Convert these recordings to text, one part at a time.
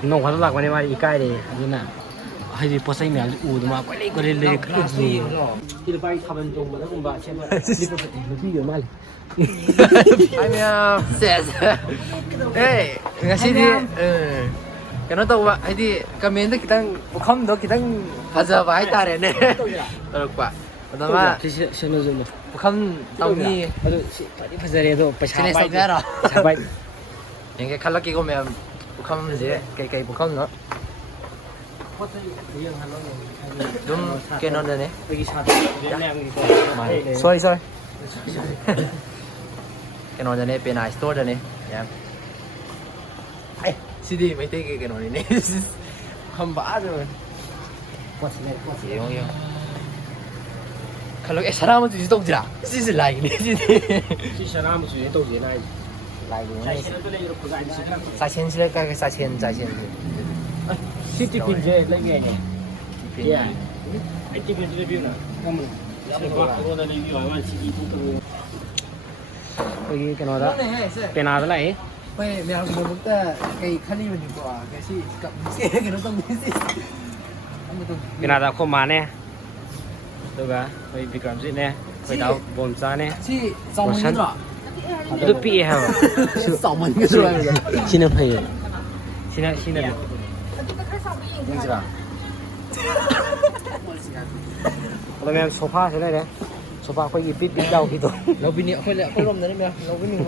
น้องเขาต้องหลักมาในวันอีกใกล้เลยนี่น่ะให้ดีพอใส่แมวอูดมาก็เลยก็ดูที่เราไปทำเป็นตรงมาแล้วคุณบ้าใช่ไหมนี่เป็นปกติลูกพี่เยอะมากเลยไอ้เมียเสียเฮ้ยงั้นสิที่karena tahu pak, jadi kami itu kita bukan dok kita fasa apa itu ada nih, terus pak, pertama bukan tahu ni, aduh si tadi fasa itu pesawat, pesawat, yang kayak kalau kita memang bukan sih, kayak bukan no, dum kenon nih, sorry, kenon nih penai store nih, ya. Sidi mấy tay cái nồi này không bả rồi không không kalau cái sana mà tụi tôi chưa sidi lại này sidi sana mà tụi tôi gì này lại rồi sa chen sila cái sa chen sidi pin je lấy nghe này yeah cái gì cái review nào không có cái review mà sidi cũng cái nồi đó cái nào đó lại ไม่แมวมันก็ไอ้ขั้นนี้มันอยู่กว่าไอ้ที่กับไอ้น้องต้องมีสิcái nào không mà nè được à vậy bị cảm gì nè vậy đâu bồn xa nè chị xong mình rồi itu pi hả xong mình cái rồi xin nó phải xin nóยังสิล่ะเราแมวโซฟาใช่ไหมเนี่ยโซฟาค่อยหยิบปิดเดากี่ตัวเราบินเนี่ยค่อยแหละค่อยลมนะนี่แมวเราบินหนึ่ง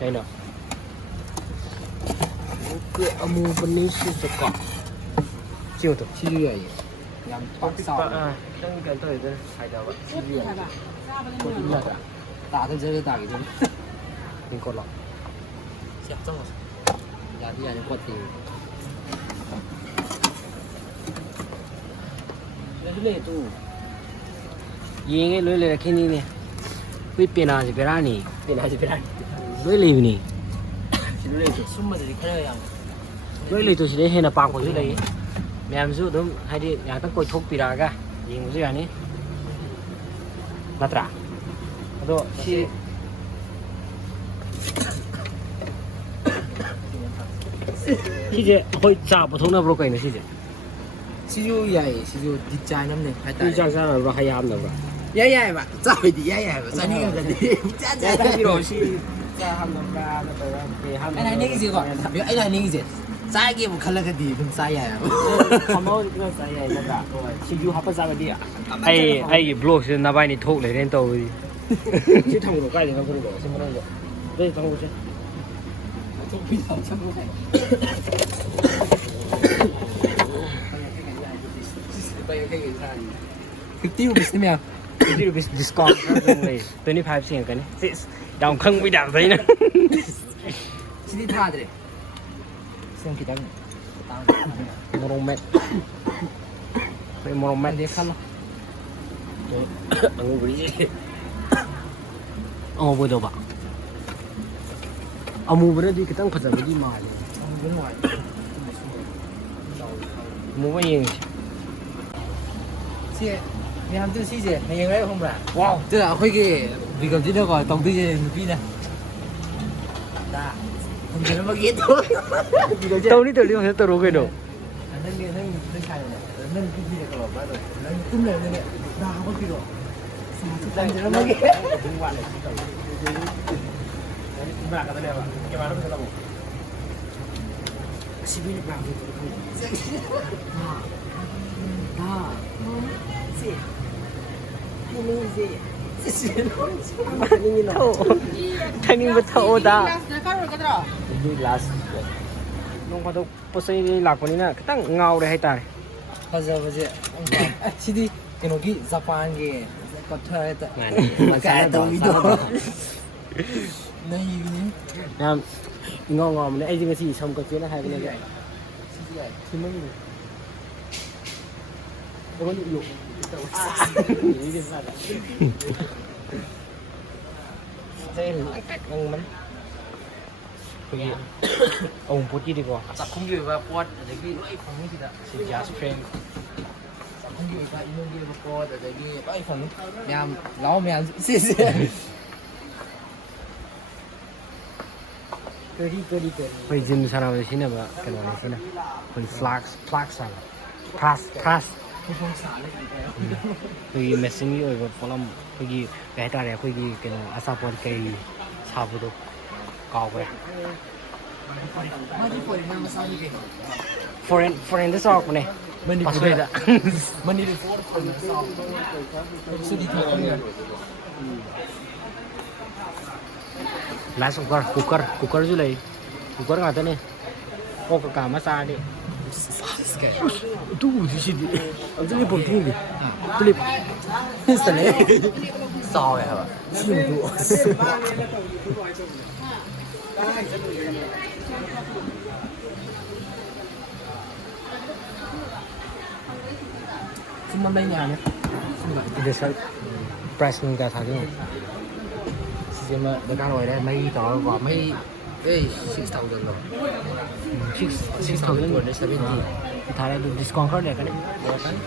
cái nào cái amu benih sih cekak chiều tuh chiều ya yang paksa kan gantung itu ada apa chiều ya kau ini ada tak ada jadi tak gitu ini kau lah siap cong jadi ada kuat ini lele itu ini lele kini nih Wih pena aja berani, dua lebih ni. Semua jadi kaya yang. Dua lebih tu sudah hendak pak pun sudah ni. Macam tu tu, hari yang tak kau thok piraga, yang tu yang ni. Natra. Aduh si. Si je, kau cakap betul nak berapa ini si je? Si je ya, si je desain namanya. Desain sana berapa hayam nama? ย่ๆป่ะจ่ายดิย่ๆป่ะจ่ายนี่กันดิจ่ายพี่โรชิจ่ายทำน้ำปลาแล้วไปว่าไอ้นายนี่กี่ก่อนไอ้นายนี่กี่จ่ายกี่ผมคันละกันดิผมจ่ายใหญ่คอมโบก็จ่ายใหญ่จังอ่ะชิยูฮับภาษากันดิอ่ะไอ้บล็อกคือหน้าบ้านนี่ทุกเลยเล่นโตดิที่ทำกับใกล้เลยครับคุณบอกใช่ไหมน้องบอกได้ทำกับใช่ทุกพี่ทำใช่ไหมไปแค่กี่ท่าน50 rupeesนี่มั้ย50 rupees discount เลย25 cent กันนี่ดาวครึ่งไม่ดาวเลยนะชิ้นที่ท่าเลยเส้นกี่ตังค์มรมแมทไปมรมแมทเดี๋ยวขั้นละเอาไปดิเอาไปดูป่ะเอามูไปดิก็ต้องพัฒนาดีมาเลยเอามูไปหน่อยมูไปยิงเสีย你看这细节，很应该红不啦？哇，这啊会给比较这个当地的牛逼呢。大，你给他们给多，到你这里好像到路给了。那看了，那必须得搞老板的，那真的那个，那我给了，咱给他们给。挺晚了，你们干得了吧？干嘛都不知道不？是不是不让你做？啊，是。Taning betul dah. Ini last. Nong pada posisi ni laku ni nak, kita ngau dah hitar. Pasal pasal. Sini kenogi Japan ke, kotor itu. Mana tahu itu. Nah ini. Nam ngau ni, aje ngasi sam kecil lah hari ni. Cuma ni. Oh ni yuk. ông bút đi qua chắc không nhiều và quạt để cái lưỡi phẳng như thế đó chỉ giá frame chắc không nhiều và inon đi và quạt để cái lưỡi phẳng nhằm lão mèo xì xì ꯑꯩꯈꯣꯏ gym ꯁꯥꯟꯅꯕꯗ ꯁꯤꯖꯤꯟꯅꯕ ꯀꯩꯅꯣꯅꯤ ꯁꯤꯅ ꯑꯩꯈꯣꯏ flax ꯍꯥꯏꯕ ꯐ꯭ꯔꯥꯁ ꯑꯩꯈꯣꯏꯒꯤ ꯃꯦꯆꯤꯟꯒꯤ ꯑꯣꯏꯕ ꯄꯣꯠꯂꯝ ꯑꯩꯈꯣꯏꯒꯤ ꯀꯩ ꯍꯥꯏꯇꯥꯔꯦ ꯑꯩꯈꯣꯏꯒꯤ ꯀꯩꯅꯣ ꯑꯆꯥꯄꯣꯠ ꯀꯩ ꯁꯥꯕꯗꯣ ꯀꯥꯎꯈ꯭ꯔꯦ ꯐꯣꯔꯦꯟꯗ ꯆꯥꯎꯔꯛꯄꯅꯦ ꯃꯅꯤꯄꯨꯔꯗ ꯔꯥꯏꯁ ꯀꯨꯀꯔꯁꯨ ꯂꯩ ꯀꯨꯀꯔ ꯉꯥꯛꯇꯅꯦ ꯑꯣꯛ ꯀꯀꯥ ꯑꯃ ꯆꯥꯔꯗꯤ ꯇꯨꯗꯤ ꯁꯤꯗꯤ ꯑꯝꯇ ꯄꯣꯝꯊꯣꯛꯏ ꯇꯨꯂꯤꯞ ꯆꯥꯎꯋꯦ ꯍꯥꯏꯕ ꯁꯨꯝꯕ ꯂꯩꯅꯤ ꯍꯥꯏꯅꯦ ꯗꯦꯁꯔꯠ ꯄ꯭ꯔꯥꯏꯁ ꯅꯨꯡ ꯀꯌꯥ ꯊꯥꯗꯣꯏꯅꯣ ꯁꯤꯁꯦ ꯑꯃ ꯗꯔꯀꯥꯔ ꯑꯣꯏꯔꯦ ꯃꯩ ꯇꯧꯔꯒꯀꯣ ꯃꯩ 6,000 ꯂꯣ 6,270 ꯊꯥꯔꯦ ꯑꯗꯨ ꯗꯤꯁꯀꯥꯎꯟ ꯈꯔ ꯂꯩꯔꯛꯀꯅꯤ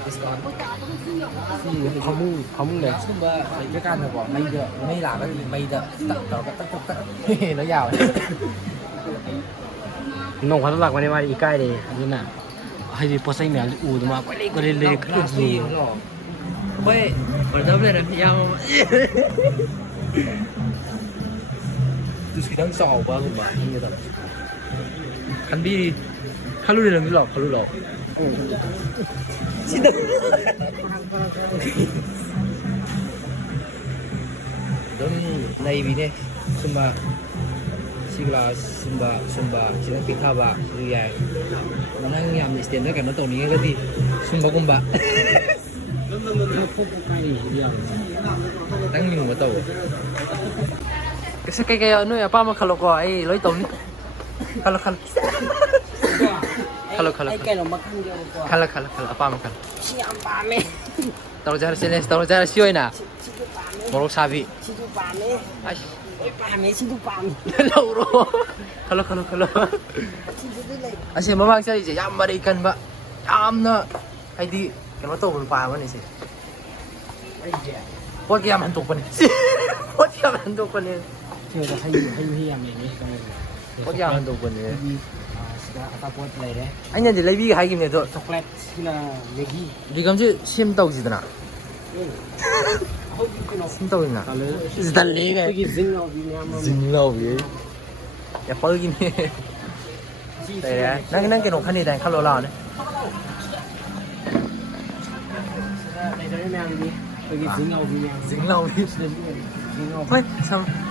ꯗꯤꯁꯀꯥꯎꯟ ꯐꯃꯨꯡ ꯂꯩ ꯁꯤꯒꯨꯝꯕ ꯂꯩꯇ꯭ꯔꯀꯥꯟꯗꯀꯣ ꯃꯩ ꯂꯥꯛꯑꯒꯗꯤ ꯃꯩꯗ ꯇꯛ ꯇꯧꯔꯒ ꯇꯛ ꯂꯣꯏ ꯌꯥꯎꯋꯦ ꯅꯣꯡ ꯈꯛꯇ ꯂꯥꯛꯄꯅꯦ ꯃꯥꯗꯤ ꯏꯀꯥꯏꯔꯦ ꯑꯗꯨꯅ ꯍꯥꯏꯗꯤ ꯄꯣꯠ ꯆꯩ ꯃꯌꯥꯝꯁꯦ ꯎꯗ ꯃꯥ ꯀꯣꯏꯂꯩ ꯂꯩꯔꯦ ꯒ꯭ꯂꯥꯁꯇꯣ ꯌꯦꯡꯉꯣ ꯑꯩꯈꯣꯏ ꯕ꯭ꯔꯗꯔ ꯂꯩꯔꯝ ꯌꯥꯝ ꯑꯗꯨꯁꯨ ꯈꯤꯇꯪ ꯆꯥꯎꯕꯒꯨꯝꯕ ꯍꯤꯡꯒꯗꯕ ꯈꯟꯕꯤꯔꯤ ꯈꯜꯂꯨꯔꯦ ꯂꯥꯛꯑꯣ ꯈꯜꯂꯨ ꯂꯥꯛꯑꯣ ꯁꯤꯗ ꯑꯗꯨꯝ ꯂꯩꯕꯤꯅꯦ ꯁꯨꯝꯕ ꯁꯤ ꯒ꯭ꯂꯥꯁ ꯁꯨꯝꯕ ꯈꯤꯇꯪ ꯄꯤꯛꯊꯕ ꯑꯗꯨ ꯌꯥꯏ ꯅꯪ ꯌꯥꯝꯅ ꯏꯁꯇꯦꯟꯗꯔ ꯀꯩꯅꯣ ꯇꯧꯅꯤꯡꯉꯒꯗꯤ ꯁꯨꯝꯕꯒꯨꯝꯕ ꯈꯤꯇꯪ ꯌꯨꯡꯕ ꯇꯧꯋꯣ ꯀꯩꯀꯩ ꯅꯣꯏ ꯑꯄꯥꯝꯕ ꯈꯜꯂꯣꯀꯣ ꯑꯩ ꯂꯣꯏ ꯇꯧꯅꯤ ꯈꯜꯂꯣ ꯑꯩ ꯀꯩꯅꯣꯝꯃ ꯈꯟꯒꯦꯕꯀꯣ ꯈꯜꯂꯣ ꯑꯄꯥꯝꯕ ꯈꯜꯂꯣ ꯁꯤ ꯌꯥꯝ ꯄꯥꯝꯃꯦ ꯇꯧꯔꯖꯥꯔ ꯆꯦꯂꯦꯟꯖ ꯇꯧꯔꯖꯥꯔ ꯁꯤ ꯑꯣꯏꯅ ꯁꯤꯁꯨ ꯄꯥꯝꯃꯦ ꯃꯣꯔꯣꯛ ꯁꯥꯕꯤ ꯁꯤꯁꯨ ꯄꯥꯝꯃꯦ ꯑꯁ ꯂꯣꯏ ꯄꯥꯝꯃꯦ ꯁꯤꯁꯨ ꯄꯥꯝꯃꯦ ꯂꯧꯔꯣ ꯈꯜꯂꯣ ꯁꯤꯁꯨ ꯂꯩ ꯑꯁꯤ ꯃꯃꯥꯡ ꯆꯠꯂꯤꯁꯦ ꯌꯥꯝ ꯃꯔꯩ ꯀꯟꯕ ꯌꯥꯝꯅ ꯍꯥꯏꯗꯤ ꯀꯩꯅꯣ ꯇꯧꯕ ꯅꯨꯄꯥ ꯑꯃꯅꯤ ꯁꯤ ꯄꯣꯠ ꯀꯌꯥꯝ ꯍꯟꯗꯣꯛꯄꯅꯦ ꯄꯣꯠ ꯀꯌꯥꯝ ꯍꯟꯗꯣꯛꯄꯅꯦ ꯁꯤꯗ ꯍꯩ ꯌꯥꯝ ꯂꯩꯅꯦ ꯄꯣꯠ ꯀꯌꯥꯝ ꯍꯟꯗꯣꯛꯄꯅꯦ ꯁꯤꯗ ꯑꯆꯥꯄꯣꯠ ꯂꯩꯔꯦ ꯑꯩꯅꯗꯤ ꯂꯩꯕꯤꯒꯦ ꯍꯥꯏꯈꯤꯕꯅꯦ ꯑꯗꯣ ꯆꯣꯀ꯭ꯂꯦꯠ ꯁꯤꯅ ꯃꯦꯒꯤ ꯔꯤꯒꯝꯁꯦ ꯁꯦꯝ ꯇꯧꯁꯤꯗꯅ ꯁꯦꯝ ꯇꯧꯁꯤꯅ ꯑꯩꯈꯣꯏꯒꯤ ꯖꯤꯡ ꯂꯥꯎꯕꯤ ꯃꯌꯥꯝ ꯑꯃ ꯖꯤꯡ ꯂꯥꯎꯕꯤ ꯑꯦꯄꯜꯒꯤꯅꯦ ꯂꯩꯔꯦ ꯅꯪ ꯀꯩꯅꯣ ꯈꯟꯅꯤꯗꯥꯏ ꯈꯜꯂꯣ ꯂꯥꯛꯑꯣꯅꯦ ꯂꯩꯔꯦ ꯃꯌꯥꯝꯗꯤ ꯑꯩꯈꯣꯏꯒꯤ ꯖꯤꯡ ꯂꯥꯎꯕꯤ ꯖꯤꯡ ꯂꯥꯎꯕꯤ ꯍꯣꯏ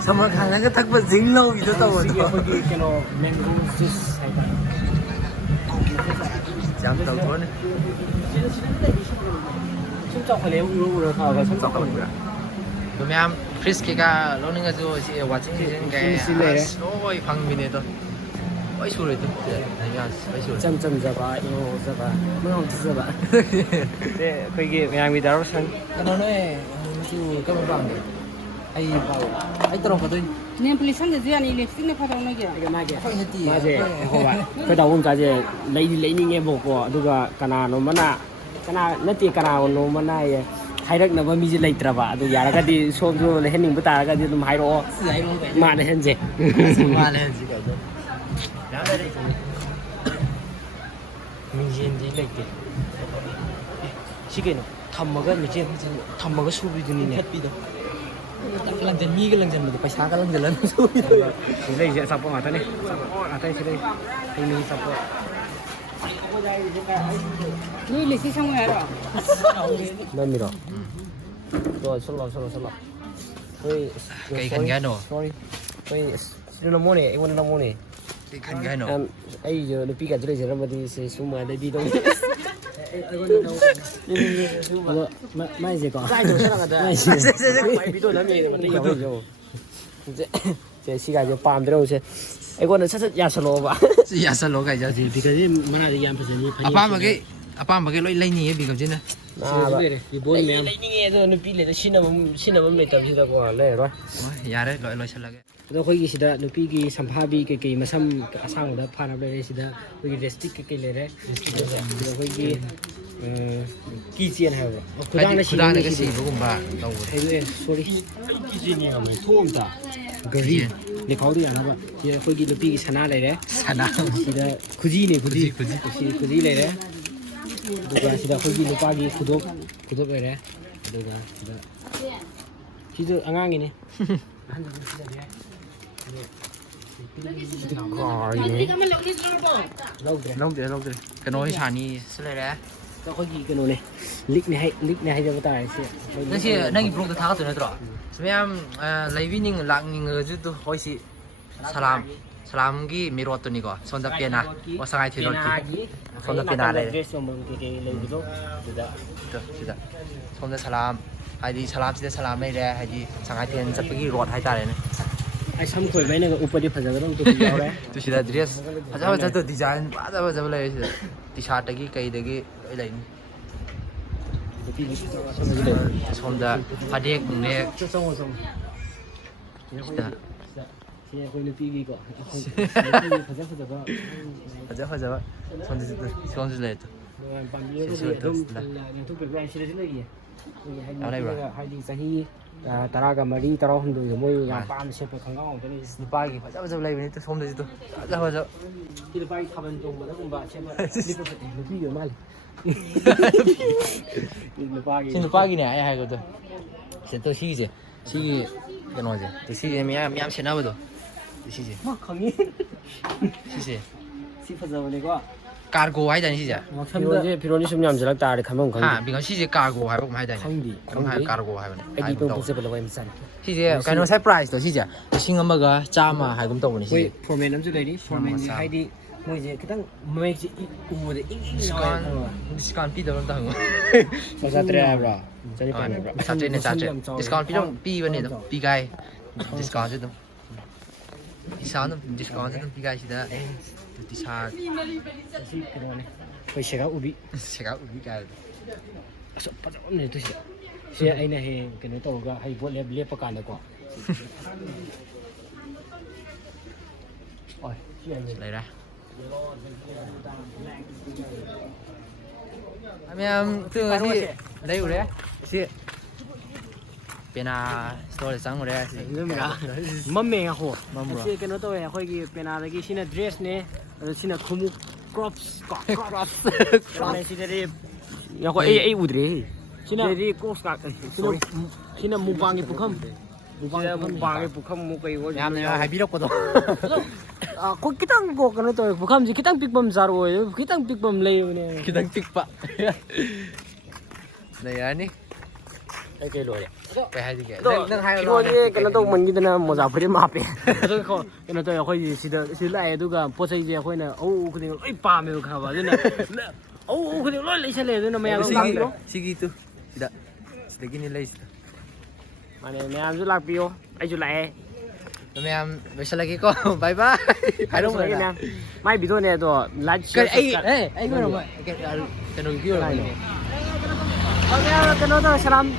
ꯁꯝꯃꯔ ꯈꯥꯜꯂꯒ ꯊꯛꯄ ꯖꯤꯡ ꯂꯥꯎꯕꯤꯗꯣ ꯇꯧꯕꯗꯣ ꯑꯩꯈꯣꯏꯒꯤ ꯀꯩꯅꯣ ꯃꯦꯡꯒꯣ ꯖꯨꯁ ꯍꯥꯏꯇꯥꯔꯦ ꯌꯥꯝ ꯇꯧꯊꯣꯛꯑꯅꯤ ꯁꯨꯝ ꯆꯥꯎꯈꯠꯂꯦ ꯎꯔ ꯊꯥꯕ ꯁꯨꯝ ꯆꯥꯎꯈꯠꯂꯛꯄ꯭ꯔꯥ ꯑꯗꯨ ꯃꯌꯥꯝ ꯐ꯭ꯔꯤꯖ ꯀꯩꯀꯥ ꯂꯧꯅꯤꯡꯉꯁꯨ ꯁꯤ ꯋꯥꯆꯤꯡ ꯃꯦꯆꯤꯟ ꯁꯤ ꯂꯩꯔꯦ. ꯂꯣꯏ ꯐꯪꯕꯤꯅꯦ ꯑꯗꯣ ꯂꯣꯏ ꯁꯨꯔꯦ ꯑꯗꯨ ꯂꯣꯏ ꯁꯨꯔꯦ ꯏꯆꯝ ꯆꯝꯖꯕ ꯏꯉꯥꯎꯖꯕ ꯃꯉꯥꯎ ꯊꯤꯖꯕ ꯑꯩꯈꯣꯏꯒꯤ ꯃꯌꯥꯝꯒꯤ ꯗꯥꯔꯣꯁꯟ ꯀꯩꯅꯣ ꯅꯣꯏ ꯃꯆꯨ ꯀꯔꯝꯕ ꯄꯥꯝꯒꯦ ꯑꯩ ꯇꯧꯔꯛꯀꯗꯣꯏꯅꯤ ꯅꯦꯝ ꯄꯨꯂꯤꯁ ꯁꯪꯗꯁꯨ ꯌꯥꯅꯤ ꯂꯤꯞꯁꯇꯤꯛꯅ ꯐꯗꯧꯅꯒꯤ ꯃꯥꯁꯦ ꯑꯩꯈꯣꯏ ꯅꯠꯇꯦ ꯍꯣꯏ ꯑꯩꯈꯣꯏ ꯗꯥꯕꯨꯡꯀꯥꯁꯦ ꯂꯩꯅꯤꯡꯉꯦꯕꯀꯣ ꯑꯗꯨꯒ ꯀꯅꯥꯅꯣꯃꯅ ꯍꯥꯏꯔꯛꯅꯕ ꯃꯤꯁꯦ ꯂꯩꯇ꯭ꯔꯕ ꯑꯗꯨ ꯌꯥꯔꯒꯗꯤ ꯁꯣꯝꯁꯨ ꯂꯩꯍꯟꯅꯤꯡꯕ ꯇꯥꯔꯒꯗꯤ ꯑꯗꯨꯝ ꯍꯥꯏꯔꯛꯑꯣ ꯃꯥ ꯂꯩꯍꯟꯁꯦ ꯃꯤꯡꯖꯦꯟꯗꯤ ꯂꯩꯇꯦ ꯁꯤ ꯀꯩꯅꯣ ꯊꯝꯃꯒ ꯃꯤꯡꯖꯦꯟ ꯊꯝꯃꯒ ꯁꯨꯕꯤꯗꯨꯅꯤꯅꯦ ꯃꯤꯒ ꯂꯪꯁꯤꯟꯕꯗꯣ ꯄꯩꯁꯥꯒ ꯂꯪꯁꯤꯜꯂꯅꯤ ꯁꯨꯕꯤꯗꯣ ꯁꯤ ꯂꯩꯁꯦ ꯑꯆꯥꯄꯣꯠ ꯉꯥꯛꯇꯅꯤ ꯁꯤ ꯂꯩ ꯍꯩ ꯑꯆꯥꯄꯣꯠ ꯅꯣꯏ ꯂꯤꯞꯁꯇꯤꯛ ꯁꯪꯉꯣ ꯍꯥꯏꯔꯣ ꯅꯝꯃꯤꯔꯣ ꯁꯣꯂꯣ ꯀꯩ ꯈꯟꯒꯦ ꯍꯥꯏꯅꯣ ꯁꯣꯔꯤ ꯁꯤꯗ ꯅꯝꯃꯣꯅꯦ ꯑꯩꯉꯣꯟꯗ ꯅꯝꯃꯣꯅꯦ ꯀꯩ ꯈꯟꯒꯦ ꯍꯥꯏꯅꯣ ꯑꯩꯁꯨ ꯅꯨꯄꯤ ꯀꯥꯟꯁꯨ ꯂꯩꯖꯔꯝꯃꯗꯤ ꯁꯨꯝꯃ ꯂꯩꯕꯤꯗꯧꯅꯤ ꯃꯥꯏꯁꯦꯀꯣ ꯁꯤꯒꯥꯏꯁꯦ ꯄꯥꯝꯗ꯭ꯔꯕꯁꯦ ꯑꯩꯉꯣꯟꯗ ꯁꯠ ꯌꯥꯁꯜꯂꯛꯑꯣꯕ ꯁꯤ ꯌꯥꯁꯜꯂꯣ ꯀꯥꯏꯖ ꯕꯤꯀꯁꯤ ꯃꯅꯥꯗꯤ ꯌꯥꯝ ꯐꯖꯅꯤ ꯑꯄꯥꯝꯕꯒꯩ ꯂꯣꯏ ꯂꯩꯅꯤꯌꯦ ꯕꯤꯒꯝꯁꯤꯅ ꯂꯩꯅꯤꯡꯉꯦ ꯑꯗꯣ ꯅꯨꯄꯤ ꯂꯩꯗ ꯁꯤꯟꯅꯕ ꯂꯩꯇꯕꯁꯤꯗꯀꯣ ꯂꯩꯔꯔꯣꯏ ꯌꯥꯔꯦ ꯂꯣꯏꯁꯤꯜꯂꯒꯦ ꯑꯗꯣ ꯑꯩꯈꯣꯏꯒꯤ ꯁꯤꯗ ꯅꯨꯄꯤꯒꯤ ꯁꯝꯐꯥꯕꯤ ꯀꯩꯀꯩ ꯃꯁꯝ ꯑꯁꯥꯡꯕꯗ ꯐꯥꯅꯕ ꯂꯩꯔꯦ ꯁꯤꯗ ꯑꯩꯈꯣꯏꯒꯤ ꯔꯦꯁꯇꯤꯛ ꯀꯩꯀꯩ ꯂꯩꯔꯦ ꯁꯤꯗ ꯑꯩꯈꯣꯏꯒꯤ ꯀꯤ ꯆꯦꯟ ꯍꯥꯏꯕ꯭ꯔꯣ ꯈꯨꯗꯥꯡꯗꯒ ꯁꯤꯕꯒꯨꯝꯕ ꯇꯧꯕꯗꯣ ꯁꯣꯔꯤ ꯀꯤ ꯆꯦꯟ ꯌꯥꯝꯃꯦ ꯊꯣꯛꯑꯝꯇ ꯒꯥꯔꯤ ꯂꯩꯈꯥꯎꯗ ꯌꯥꯅꯕ ꯁꯤꯗ ꯑꯩꯈꯣꯏꯒꯤ ꯅꯨꯄꯤꯒꯤ ꯁꯅꯥ ꯂꯩꯔꯦ ꯁꯅꯥ ꯁꯤꯗ ꯈꯨꯖꯤꯅꯦ ꯈꯨꯖꯤ ꯂꯩꯔꯦ ꯑꯗꯨꯒ ꯁꯤꯗ ꯑꯩꯈꯣꯏꯒꯤ ꯅꯨꯄꯥꯒꯤ ꯈꯨꯗꯣꯞ ꯂꯩꯔꯦ ꯑꯗꯨꯒ ꯁꯤꯗ ꯁꯤꯁꯨ ꯑꯉꯥꯡꯒꯤꯅꯤ ꯑꯍꯟꯗꯁꯨ ꯁꯤꯖꯤꯟꯅꯕ ꯌꯥꯏ ꯂꯧꯗ꯭ꯔꯦ ꯀꯩꯅꯣ ꯁꯥꯅꯤ ꯁꯤ ꯂꯩꯔꯦ ꯑꯩꯈꯣꯏꯒꯤ ꯀꯩꯅꯣꯅꯦ ꯂꯤꯛꯅꯦ ꯍꯥꯏꯖꯕ ꯇꯥꯔꯦ ꯁꯤ ꯅꯪꯁꯤ ꯅꯪꯒꯤ ꯕ꯭ꯂꯣꯛꯇ ꯊꯥꯒꯠꯇꯣꯏ ꯅꯠꯇ꯭ꯔꯣ ꯃꯌꯥꯝ ꯂꯥꯛꯅꯤꯡꯉꯁꯨ ꯍꯣꯏꯁꯤ ꯁꯂꯥꯝꯒꯤ ꯃꯤꯔꯣꯠꯇꯨꯅꯤꯀꯣ ꯁꯣꯝꯗ ꯄꯦꯅꯥ ꯋꯥꯁꯉꯥꯏ ꯊꯤꯔꯣꯠꯀꯤ ꯁꯣꯝꯗ ꯄꯦꯅꯥ ꯂꯩꯔꯦ ꯁꯤꯗ ꯁꯣꯝꯗ ꯁꯂꯥꯝ ꯍꯥꯏꯗꯤ ꯁꯂꯥꯝꯁꯤꯗ ꯁꯂꯥꯝ ꯂꯩꯔꯦ ꯍꯥꯏꯗꯤ ꯁꯉꯥꯏꯊꯦꯜ ꯆꯠꯄꯒꯤ ꯔꯣꯠ ꯍꯥꯏꯇꯥꯔꯦꯅꯦ ꯑꯩ ꯁꯝ ꯈꯣꯏꯕ ꯑꯩꯅ ꯎꯞꯄꯗꯤ ꯐꯖꯒꯗꯧꯕ ꯌꯥꯎꯔꯦ ꯁꯤꯗ ꯗ꯭ꯔꯦꯁ ꯐꯖꯕ ꯗꯤꯖꯥꯏꯟ ꯐꯖꯕ ꯂꯩꯔꯦ ꯁꯤꯗ ꯇꯤ ꯁꯥꯔꯠꯇꯒꯤ ꯀꯩꯗꯒꯤ ꯂꯣꯏ ꯂꯩꯅꯤ ꯁꯣꯝꯗ ꯐꯅꯦꯛ ꯅꯨꯡꯅꯦꯛ ꯁꯤꯗ ꯁꯤ ꯑꯩꯈꯣꯏ ꯅꯨꯄꯤꯒꯤꯀꯣ ꯐꯖꯕ ꯁꯣꯝꯗꯁꯨ ꯂꯩ ꯄꯥꯝꯕꯤꯔꯒꯗꯤ ꯑꯗꯨꯝ ꯌꯦꯡꯊꯣꯛꯄꯤꯕ ꯌꯥꯏ ꯁꯤꯗꯁꯨ ꯂꯩꯌꯦ ꯍꯥꯏꯗꯤ ꯆꯍꯤ 13-14 ꯃꯣꯏ ꯌꯥꯝ ꯄꯥꯝꯅ ꯁꯦꯠꯄ ꯈꯣꯡꯒ꯭ꯔꯥꯎ ꯉꯥꯛꯇꯅꯤ ꯅꯨꯄꯥꯒꯤ ꯐꯖꯕ ꯂꯩꯕꯅꯤ ꯁꯣꯝꯗꯁꯨ ꯐꯖꯕ ꯁꯤ ꯅꯨꯄꯥꯒꯤ ꯊꯥꯕꯜ ꯆꯣꯡꯕꯗꯒꯨꯝꯕ ꯁꯦꯠꯄ ꯅꯨꯄꯤꯒ ꯃꯥꯜꯂꯤ ꯁꯤ ꯅꯨꯄꯥꯒꯤꯅꯦ ꯑꯩ ꯍꯥꯏꯕꯗꯣ ꯁꯤꯒꯤ ꯁꯤꯒꯤ ꯀꯩꯅꯣꯁꯦ ꯁꯤꯁꯦ ꯃꯌꯥꯝ ꯁꯦꯠꯅꯕꯗꯣ ꯁꯤꯁꯦ ꯈꯪꯉꯤ ꯁꯤꯁꯦ ꯁꯤ ꯐꯖꯕꯅꯦꯀꯣ ꯀꯥꯔꯒꯣ ꯍꯥꯏꯗꯥꯏꯅꯦ ꯁꯤꯁꯦ ꯐꯤꯔꯣꯟꯁꯦ ꯁꯨꯝ ꯌꯥꯝꯁꯤꯜꯂꯛ ꯇꯥꯔꯗꯤ ꯈꯪꯐꯝ ꯈꯪꯗꯦ ꯁꯤꯁꯦ ꯀꯥꯔꯒꯣ ꯍꯥꯏꯕ ꯀꯃꯥꯏ ꯍꯥꯏꯗꯥꯏꯅꯦ ꯈꯪꯗꯦ ꯀꯥꯔꯒꯣ ꯍꯥꯏꯕꯅꯦ ꯑꯩꯗꯤ ꯄꯪ ꯆꯠꯄ ꯂꯋꯥꯏ ꯃꯆꯥꯅꯤ ꯁꯤꯁꯦ ꯀꯩꯅꯣ ꯉꯁꯥꯏ ꯄ꯭ꯔꯥꯏꯁꯇꯣ ꯁꯤꯁꯦ 1,100 ꯍꯥꯏꯒꯨꯝ ꯇꯧꯕꯅꯦ ꯍꯣꯏ ꯁꯤꯁꯦ ꯐꯣꯔꯃꯦꯟ ꯑꯃꯁꯨ ꯂꯩꯔꯤ ꯐꯣꯔꯃꯦꯟꯁꯦ ꯍꯥꯏꯗꯤ ꯃꯣꯏꯁꯦ ꯈꯤꯇꯪ ꯃꯌꯦꯛꯁꯦ ꯎꯕꯗ ꯏꯪ ꯗꯤꯁꯀꯥꯎꯟ ꯄꯤꯗꯕ ꯑꯝꯇ ꯍꯪꯉꯣ ꯆꯥꯇ꯭ꯔꯦꯠ ꯍꯥꯏꯕ꯭ꯔꯣ ꯆꯅꯤꯄꯥꯟ ꯍꯥꯏꯕ꯭ꯔꯣ ꯆꯥꯇ꯭ꯔꯦꯠꯅꯦ ꯗꯤꯁꯀꯥꯎꯟ ꯄꯤꯕꯅꯦ ꯑꯗꯨꯝ ꯄꯤꯒꯥꯏ ꯗꯤꯁꯀꯥꯎꯟꯁꯨ ꯑꯗꯨꯝ ꯗꯤꯁꯀꯥꯎꯟꯁꯨ ꯑꯗꯨꯝ ꯄꯤꯒꯥꯏ ꯁꯤꯗ ꯇꯤ ꯁꯥꯔꯠ ꯁꯤ ꯀꯩꯅꯣꯅꯦ ꯑꯩꯈꯣꯏ ꯁꯦꯒꯥ ꯎꯕꯤ ꯀꯥꯏ ꯑꯁ ꯐꯖꯕꯅꯦ ꯇꯨꯁꯤ ꯁꯤ ꯑꯩꯅ ꯍꯌꯦꯡ ꯀꯩꯅꯣ ꯇꯧꯔꯒ ꯍꯩ ꯕꯣꯠ ꯂꯦꯞꯄ ꯀꯥꯟꯗꯀꯣ ꯂꯩꯔꯦ ꯃꯌꯥꯝ ꯉꯁꯤ ꯂꯩꯔꯨꯔꯦ ꯁꯤ ꯄꯦꯅꯥ ꯏꯁꯇꯣꯔꯗ ꯆꯪꯉꯨꯔꯦ ꯃꯝꯃꯦ ꯉꯥꯍꯣ ꯁꯤ ꯀꯩꯅꯣ ꯇꯧꯋꯦ ꯑꯩꯈꯣꯏꯒꯤ ꯄꯦꯅꯥꯗꯒꯤ ꯁꯤꯅ ꯗ꯭ꯔꯦꯁꯅꯦ ꯑꯗꯣ ꯁꯤꯅ ꯈꯣꯡꯎꯞ ꯀ꯭ꯔꯣꯞꯁ ꯁꯤꯗꯗꯤ ꯉꯥꯍꯣ ꯑꯩ ꯎꯗ꯭ꯔꯦ ꯁꯤꯗꯗꯤ ꯀ꯭ꯔꯣꯞꯁ ꯁꯤꯅ ꯃꯨꯛꯕꯥꯡꯒꯤ ꯄꯨꯈꯝ ꯃꯨꯛꯕꯥꯡꯒꯤ ꯄꯨꯈꯝ ꯃꯨꯛ ꯀꯩ ꯌꯥꯝꯅ ꯍꯥꯏꯕꯤꯔꯛꯄꯗꯣ ꯑꯩꯈꯣꯏ ꯈꯤꯇꯪ ꯀꯩꯅꯣ ꯇꯧꯋꯦ ꯄꯨꯈꯝꯁꯤ ꯈꯤꯇꯪ ꯄꯤꯛꯄ ꯑꯃ ꯆꯥꯔꯣꯏ ꯈꯤꯇꯪ ꯄꯤꯛꯄ ꯑꯃ ꯂꯩꯕꯅꯦ ꯈꯤꯇꯪ ꯄꯤꯛꯄ ꯂꯩꯔꯅꯤ ꯑꯩ ꯀꯩ ꯂꯣꯏꯔꯦ ꯀꯩ ꯍꯥꯏꯗꯤꯒꯦ ꯐꯤꯔꯣꯟꯁꯦ ꯀꯩꯅꯣ ꯇꯧꯃꯟꯈꯤꯗꯅ ꯃꯣꯖꯥ ꯐꯨꯔꯤꯠ ꯑꯃ ꯍꯥꯞꯄꯦ ꯑꯗꯨꯒ ꯀꯩꯅꯣ ꯇꯧꯋꯦ ꯑꯩꯈꯣꯏꯁꯤ ꯁꯤꯗ ꯂꯥꯛꯑꯦ ꯑꯗꯨꯒ ꯄꯣꯠ ꯆꯩꯁꯦ ꯑꯩꯈꯣꯏꯅ ꯑꯎ ꯈꯨꯗꯤꯡꯃꯛ ꯂꯣꯏ ꯄꯥꯝꯃꯦꯕ ꯈꯪꯕ ꯑꯗꯨꯅ ꯑꯎ ꯈꯨꯗꯤꯡꯃꯛ ꯂꯣꯏ ꯂꯩꯁꯜꯂꯦ ꯑꯗꯨꯅ ꯃꯌꯥꯝ ꯁꯤꯒꯤꯗꯨ ꯁꯤꯗꯒꯤꯅꯤ ꯂꯩꯁꯤꯗ ꯃꯥꯅꯦ ꯃꯌꯥꯝꯁꯨ ꯂꯥꯛꯄꯤꯌꯣ ꯑꯩꯁꯨ ꯂꯥꯛꯑꯦ ꯃꯌꯥꯝ ꯂꯣꯏꯁꯤꯜꯂꯒꯦꯀꯣ ꯕꯥꯏ ꯕꯥꯏ ꯍꯥꯏꯔꯝꯃꯣꯏꯅ ꯃꯥꯏ ꯚꯤꯗꯤꯑꯣꯅꯦ ꯑꯗꯣ ꯂꯥꯏꯛ ꯀꯩꯅꯣꯒꯤ ꯑꯣꯏꯔꯝꯃꯣꯏ ꯀꯩꯅꯣꯗ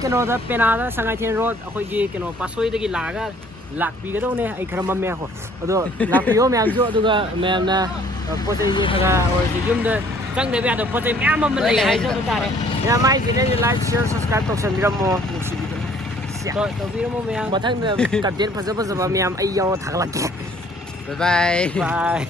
ꯀꯩꯅꯣꯗ ꯄꯦꯅꯥꯗ ꯁꯉꯥꯏꯊꯦꯜ ꯔꯣꯗ ꯑꯩꯈꯣꯏꯒꯤ ꯀꯩꯅꯣ ꯄꯥꯠꯁꯣꯏꯗꯒꯤ ꯂꯥꯛꯄꯤꯒꯗꯧꯅꯦ ꯑꯩ ꯈꯔ ꯃꯝꯃꯦ ꯑꯗꯣ ꯂꯥꯛꯄꯤꯌꯣ ꯃꯌꯥꯝꯁꯨ ꯑꯗꯨꯒ ꯃꯌꯥꯝꯅ ꯄꯣꯠ ꯆꯩꯁꯦ ꯈꯔ ꯑꯣꯏꯔꯁꯨ ꯌꯨꯝꯗ ꯆꯪꯗꯕ ꯌꯥꯗꯕ ꯄꯣꯠ ꯆꯩ ꯃꯌꯥꯝ ꯑꯃ ꯂꯩ ꯍꯥꯏꯖꯕ ꯇꯥꯔꯦ ꯃꯌꯥꯝ ꯃꯥꯏꯁꯤꯅ ꯂꯥꯏꯛ ꯁꯤꯌꯔ ꯁꯕꯁꯀ꯭ꯔꯥꯏꯕ ꯇꯧꯁꯟꯕꯤꯔꯝꯃꯣ ꯅꯨꯡꯁꯤꯕꯤꯗꯅ ꯇꯧꯕꯤꯔꯝꯃꯣ ꯃꯌꯥꯝ ꯃꯊꯪꯗ ꯀꯟꯇꯦꯟ ꯐꯖ ꯐꯖꯕ ꯃꯌꯥꯝ ꯑꯩ ꯌꯥꯎꯔ ꯊꯥꯒꯠꯂꯛꯀꯦ ꯕꯥꯏ ꯕꯥꯏ ꯕꯥꯏ